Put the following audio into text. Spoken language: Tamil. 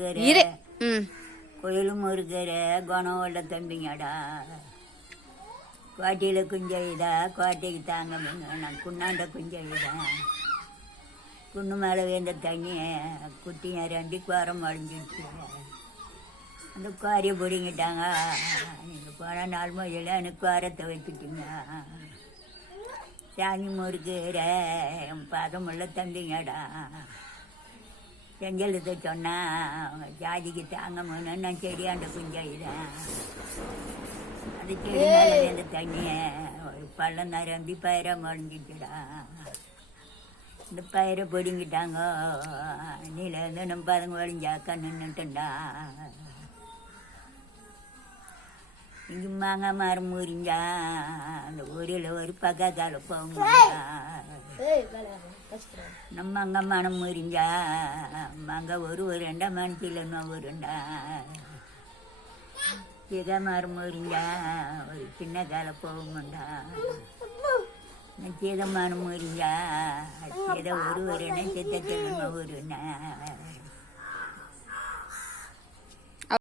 முருகரே கோயிலும் முருகரே குணம் உள்ள தம்பிங்கடா. கோட்டையில் குஞ்சைதா கோட்டைக்கு தாங்க நான் குன்னாண்ட குஞ்சைதா. குன்னு மேலே வேந்த தண்ணி குட்டிங்க ரெண்டு குவாரம் அழிஞ்சிடுச்சு. அந்த குவாரியை பிடிங்கிட்டாங்க. நீங்கள் போன நாள் முதல்ல எனக்கு குவாரத்தை வச்சுட்டீங்க. சாமி முருகர என் பாதமுள்ள தம்பிங்கடா. செஞ்சலத்தை சொன்னால் அவங்க ஜாதிக்கு தாங்க முன்னு நான் செடியாண்ட குஞ்சாயிதான். அந்த செடி மேலே வேந்த தண்ணியை ஒரு பள்ளம் நிரம்பி பயிரை முடிஞ்சிச்சுடா. இந்த பயிரை பிடிங்கிட்டாங்க. நீலேருந்து நம்ம பதங்க வழிஞ்சாக்கா நின்றுட்டுண்டா. இங்கே மாங்காய் மரம் முறிஞ்சா அந்த ஊரில் ஒரு பக்கத்தால் போங்க. நம்ம அங்கே மனம் முறிஞ்சா மாங்காய் ஒரு ரெண்டா மனசில் வருண்டா. சித மரம் முறிஞ்சா ஒரு சின்ன காலை போகும்டா. சீதமான முறிஞ்சா சீதை ஒரு என்ன சித்தத்தில் வருண்ணா.